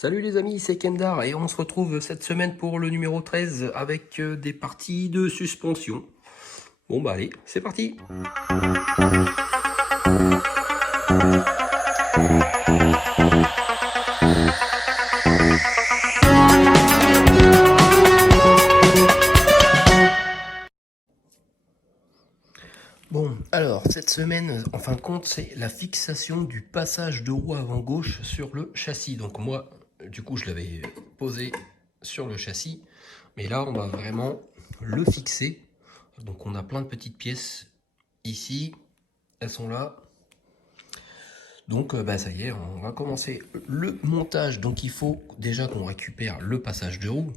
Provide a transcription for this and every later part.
Salut les amis, c'est Kendar et on se retrouve cette semaine pour le numéro 13 avec des parties de suspension. Bon bah allez, c'est parti. Bon, alors cette semaine, en fin de compte, c'est la fixation du passage de roue avant gauche sur le châssis. Donc moi, du coup, je l'avais posé sur le châssis, mais là, on va vraiment le fixer. Donc on a plein de petites pièces ici, elles sont là. Donc bah, ça y est, on va commencer le montage. Donc il faut déjà qu'on récupère le passage de roue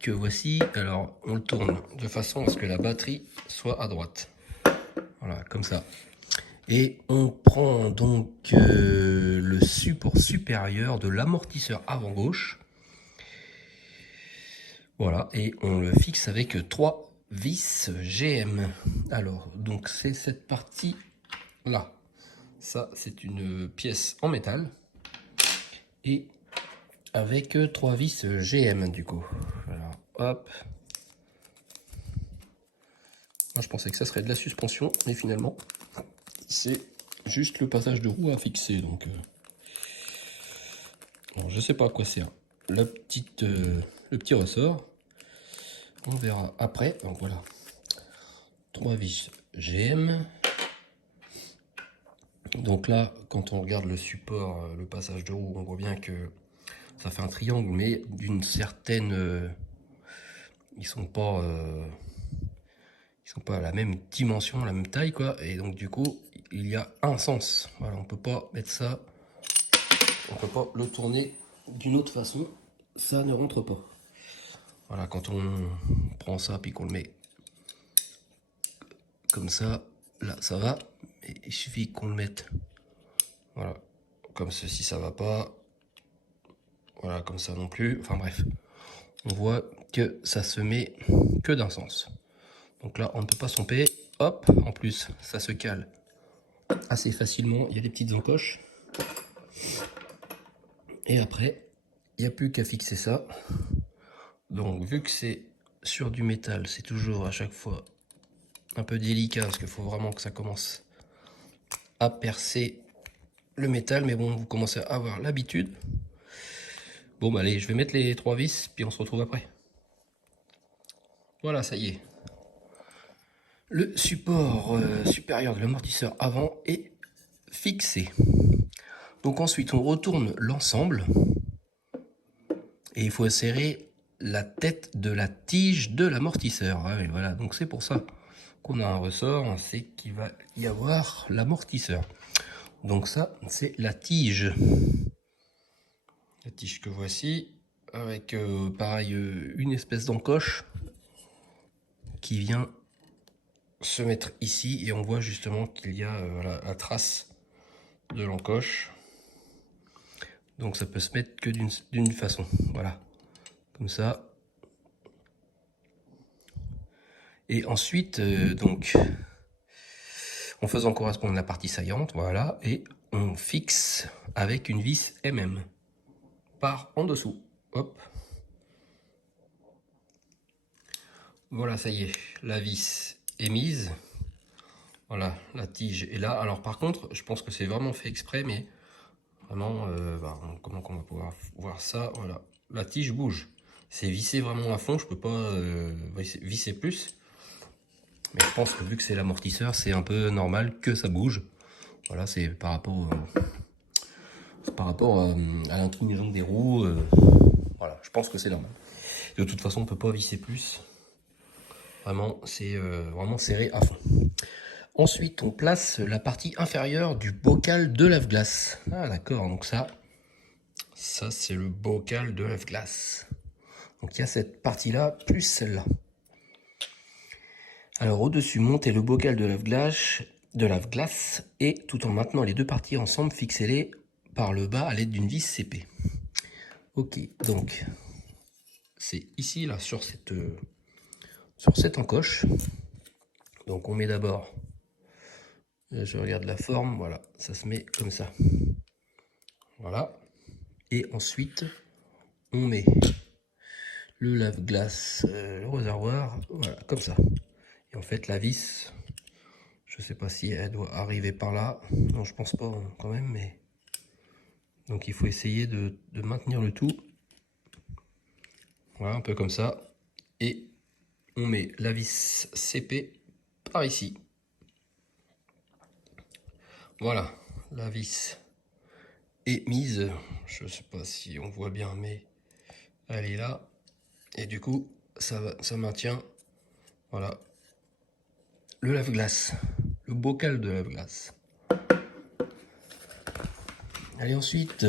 que voici. Alors on le tourne de façon à ce que la batterie soit à droite. Voilà, comme ça. Et on prend donc le support supérieur de l'amortisseur avant gauche. Voilà, et on le fixe avec 3 vis GM. Alors, donc c'est cette partie là. Ça, c'est une pièce en métal. Et avec 3 vis GM du coup. Voilà, hop. Moi je pensais que ça serait de la suspension, mais finalement c'est juste le passage de roue à fixer. Donc, alors, je sais pas à quoi sert le petit ressort. On verra après. Donc voilà, 3 vis GM. Donc là, quand on regarde le support, le passage de roue, on voit bien que ça fait un triangle, mais d'une certaine... ils sont pas à la même dimension, la même taille, quoi. Et donc du coup, il y a un sens. Voilà, on peut pas mettre ça, on peut pas le tourner d'une autre façon. Ça ne rentre pas. Voilà, quand on prend ça puis qu'on le met comme ça, là, ça va. Mais il suffit qu'on le mette, voilà, comme ceci, ça va pas. Voilà, comme ça non plus. Enfin bref, on voit que ça se met que d'un sens. Donc là, on ne peut pas s'empêcher. Hop, en plus, ça se cale assez facilement. Il y a des petites encoches. Et après, il n'y a plus qu'à fixer ça. Donc, vu que c'est sur du métal, c'est toujours à chaque fois un peu délicat parce qu'il faut vraiment que ça commence à percer le métal. Mais bon, vous commencez à avoir l'habitude. Bon, bah allez, je vais mettre les 3 vis, puis on se retrouve après. Voilà, ça y est. Le support supérieur de l'amortisseur avant est fixé. Donc ensuite, on retourne l'ensemble et il faut serrer la tête de la tige de l'amortisseur. Ouais, voilà, donc c'est pour ça qu'on a un ressort, c'est qu'il va y avoir l'amortisseur. Donc ça, c'est la tige. La tige que voici, avec pareil une espèce d'encoche qui vient se mettre ici et on voit justement qu'il y a la trace de l'encoche. Donc ça peut se mettre que d'une façon, voilà, comme ça. Et ensuite, donc, en faisant correspondre la partie saillante, voilà, et on fixe avec une vis MM par en dessous. Hop. Voilà, ça y est, la vis est mise. Voilà, la tige est là. Alors par contre, je pense que c'est vraiment fait exprès, mais vraiment, comment qu'on va pouvoir voir ça? Voilà, la tige bouge. C'est vissé vraiment à fond, je peux pas visser plus. Mais je pense que vu que c'est l'amortisseur, c'est un peu normal que ça bouge. Voilà, c'est par rapport à l'inclinaison des roues. Voilà, je pense que c'est normal. De toute façon, on peut pas visser plus. Vraiment, c'est vraiment serré à fond. Ensuite, on place la partie inférieure du bocal de lave-glace. Ah d'accord, donc ça c'est le bocal de lave-glace. Donc il y a cette partie-là plus celle-là. Alors au-dessus, montez le bocal de lave-glace et tout en maintenant les deux parties ensemble, fixez-les par le bas à l'aide d'une vis CP. Ok, donc c'est ici là sur cette encoche. Donc on met d'abord, je regarde la forme, voilà, ça se met comme ça. Voilà. Et ensuite, on met le lave-glace, le réservoir, voilà, comme ça. Et en fait, la vis, je sais pas si elle doit arriver par là. Non, je pense pas quand même, mais... Donc il faut essayer de maintenir le tout. Voilà, un peu comme ça. Et on met la vis CP par ici. Voilà, la vis est mise. Je sais pas si on voit bien, mais elle est là. Et du coup, ça maintient, voilà, le lave-glace, le bocal de lave-glace. Allez, ensuite,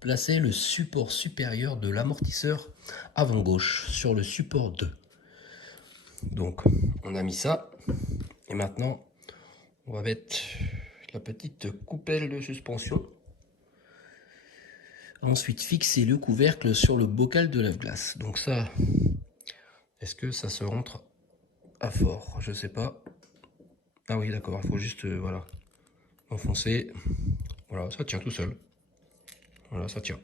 placer le support supérieur de l'amortisseur avant gauche sur le support 2. Donc, on a mis ça. Et maintenant, on va mettre la petite coupelle de suspension. Ensuite, fixer le couvercle sur le bocal de lave-glace. Donc ça, est-ce que ça se rentre à fort? Je sais pas. Ah oui, d'accord, il faut juste, voilà, enfoncer. Voilà, ça tient tout seul. Voilà, ça tient.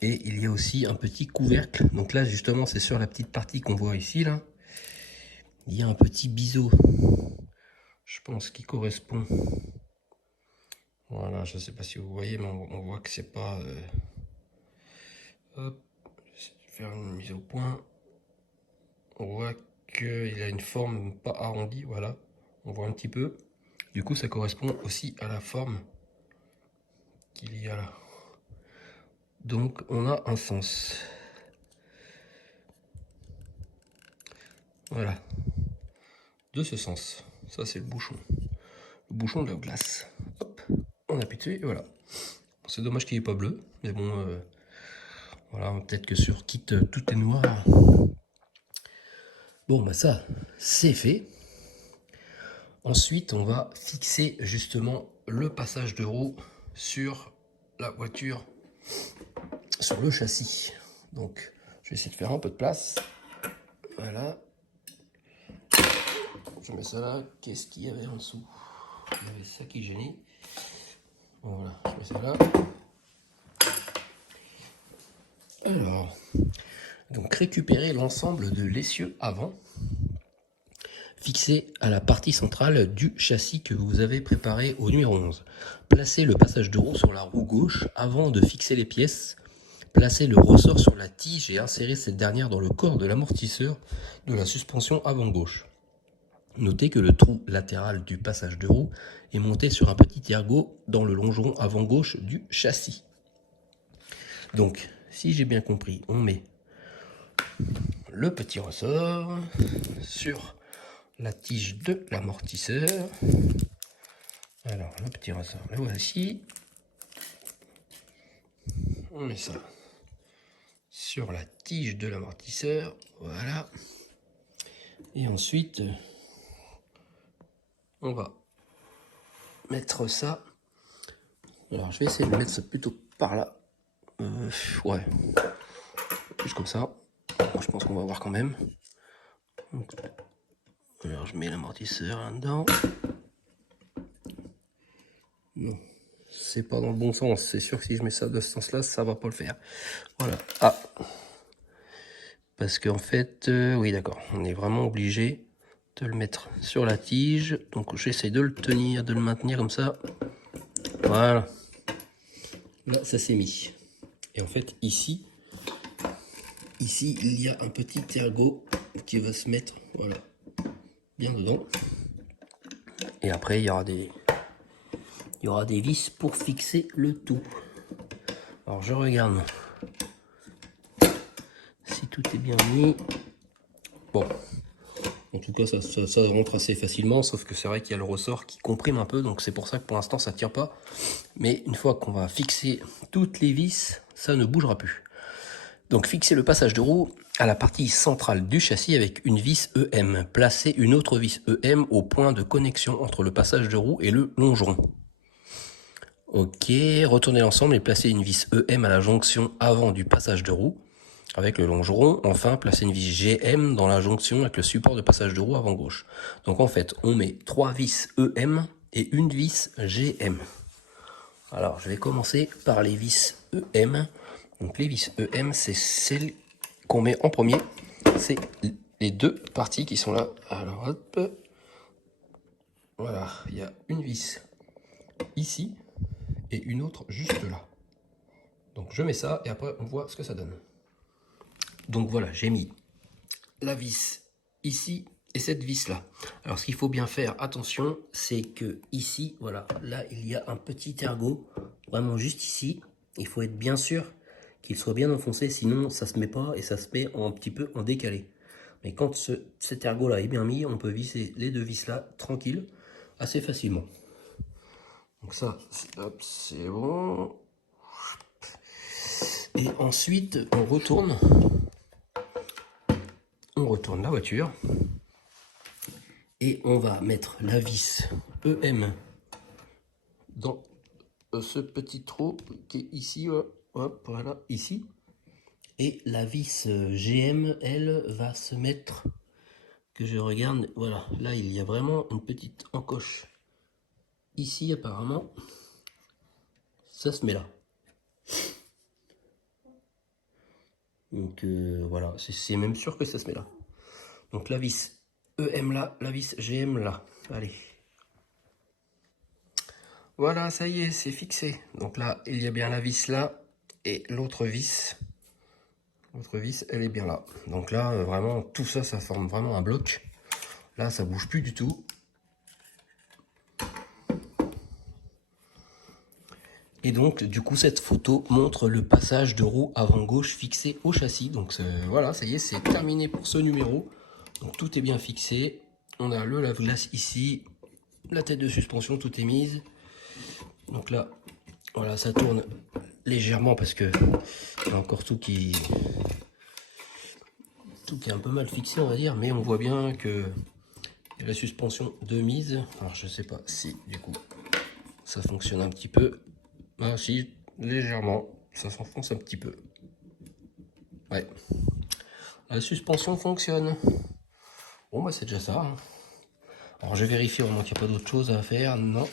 Et il y a aussi un petit couvercle. Donc là, justement, c'est sur la petite partie qu'on voit ici, là. Il y a un petit biseau. Je pense qu'il correspond. Voilà, je ne sais pas si vous voyez, mais on voit que c'est pas... Hop, je vais faire une mise au point. On voit qu'il a une forme pas arrondie, voilà. On voit un petit peu. Du coup, ça correspond aussi à la forme qu'il y a là. Donc, on a un sens. Voilà. De ce sens. Ça, c'est le bouchon. Le bouchon de la glace. Hop, on appuie dessus et voilà. C'est dommage qu'il n'est pas bleu, mais bon, voilà, peut-être que sur kit tout est noir. Bon, bah ça, c'est fait. Ensuite, on va fixer justement le passage de roue sur la voiture, sur le châssis. Donc, je vais essayer de faire un peu de place. Voilà. Je mets ça là. Qu'est-ce qu'il y avait en dessous? Il y avait ça qui gênait. Voilà, je mets ça là. Alors, donc récupérer l'ensemble de l'essieu avant, fixé à la partie centrale du châssis que vous avez préparé au numéro 11. Placez le passage de roue sur la roue gauche avant de fixer les pièces. Placez le ressort sur la tige et insérez cette dernière dans le corps de l'amortisseur de la suspension avant gauche. Notez que le trou latéral du passage de roue est monté sur un petit ergot dans le longeron avant gauche du châssis. Donc, si j'ai bien compris, on met le petit ressort sur la tige de l'amortisseur. Alors, le petit ressort, le voici. On met ça sur la tige de l'amortisseur, voilà. Et ensuite, on va mettre ça. Alors, je vais essayer de mettre ça plutôt par là. Ouais, plus comme ça. Je pense qu'on va voir quand même. Alors, je mets l'amortisseur là-dedans. Non, c'est pas dans le bon sens. C'est sûr que si je mets ça de ce sens-là, ça va pas le faire. Voilà. Ah, parce qu'en fait, oui, d'accord. On est vraiment obligé de le mettre sur la tige. Donc, j'essaie de le tenir, de le maintenir comme ça. Voilà. Là, ça s'est mis. Et en fait, ici, il y a un petit ergot qui va se mettre, voilà, bien dedans. Et après, il y aura des vis pour fixer le tout. Alors, je regarde si tout est bien mis. Bon, en tout cas, ça rentre assez facilement, sauf que c'est vrai qu'il y a le ressort qui comprime un peu, donc c'est pour ça que pour l'instant, ça ne tient pas. Mais une fois qu'on va fixer toutes les vis, ça ne bougera plus. Donc, fixez le passage de roue à la partie centrale du châssis avec une vis EM. Placez une autre vis EM au point de connexion entre le passage de roue et le longeron. Ok, retournez l'ensemble et placez une vis EM à la jonction avant du passage de roue avec le longeron. Enfin, placez une vis GM dans la jonction avec le support de passage de roue avant gauche. Donc en fait, on met 3 vis EM et une vis GM. Alors, je vais commencer par les vis EM. Donc, les vis EM, c'est celles qu'on met en premier. C'est les deux parties qui sont là. Alors, hop. Voilà, il y a une vis ici et une autre juste là. Donc, je mets ça et après, on voit ce que ça donne. Donc, voilà, j'ai mis la vis ici et cette vis là. Alors ce qu'il faut bien faire attention, c'est que ici, voilà, là il y a un petit ergot, vraiment juste ici. Il faut être bien sûr qu'il soit bien enfoncé, sinon ça se met pas et ça se met un petit peu en décalé. Mais quand cet ergot là est bien mis, on peut visser les deux vis là tranquille, assez facilement. Donc ça, c'est bon. Et ensuite on retourne la voiture. Et on va mettre la vis EM dans ce petit trou qui est ici, hop, voilà, ici. Et la vis GM, elle, va se mettre, que je regarde, voilà, là il y a vraiment une petite encoche. Ici apparemment, ça se met là. Donc voilà, c'est même sûr que ça se met là. Donc la vis EM là, la vis GM là, allez. Voilà, ça y est, c'est fixé. Donc là, il y a bien la vis là et l'autre vis. L'autre vis, elle est bien là. Donc là, vraiment, tout ça, ça forme vraiment un bloc. Là, ça bouge plus du tout. Et donc, du coup, cette photo montre le passage de roue avant gauche fixé au châssis. Donc voilà, ça y est, c'est terminé pour ce numéro. Donc tout est bien fixé. On a le lave-glace ici. La tête de suspension, tout est mise. Donc là, voilà, ça tourne légèrement parce que il y a encore tout qui est un peu mal fixé, on va dire, mais on voit bien que la suspension de mise. Alors je sais pas si du coup ça fonctionne un petit peu. Ah si, légèrement, ça s'enfonce un petit peu. Ouais, la suspension fonctionne. Bon bah c'est déjà ça, hein. Alors je vérifie vraiment qu'il n'y a pas d'autre chose à faire. Non,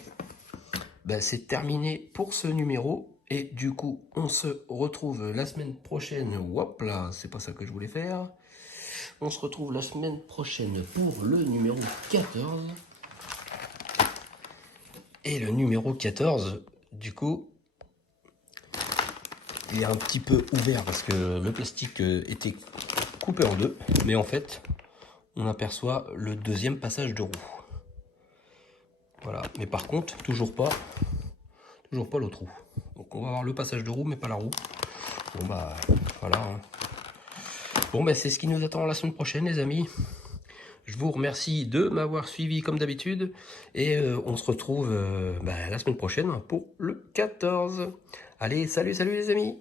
bah, c'est terminé pour ce numéro. Et du coup, on se retrouve la semaine prochaine. Hop là, c'est pas ça que je voulais faire. On se retrouve la semaine prochaine pour le numéro 14. Et le numéro 14, du coup, il est un petit peu ouvert parce que le plastique était coupé en deux. Mais en fait, on aperçoit le deuxième passage de roue. Voilà, mais par contre, toujours pas l'autre roue. Donc on va avoir le passage de roue, mais pas la roue. Bon bah, voilà. Hein. Bon bah c'est ce qui nous attend la semaine prochaine, les amis. Je vous remercie de m'avoir suivi comme d'habitude. Et on se retrouve la semaine prochaine pour le 14. Allez, salut les amis!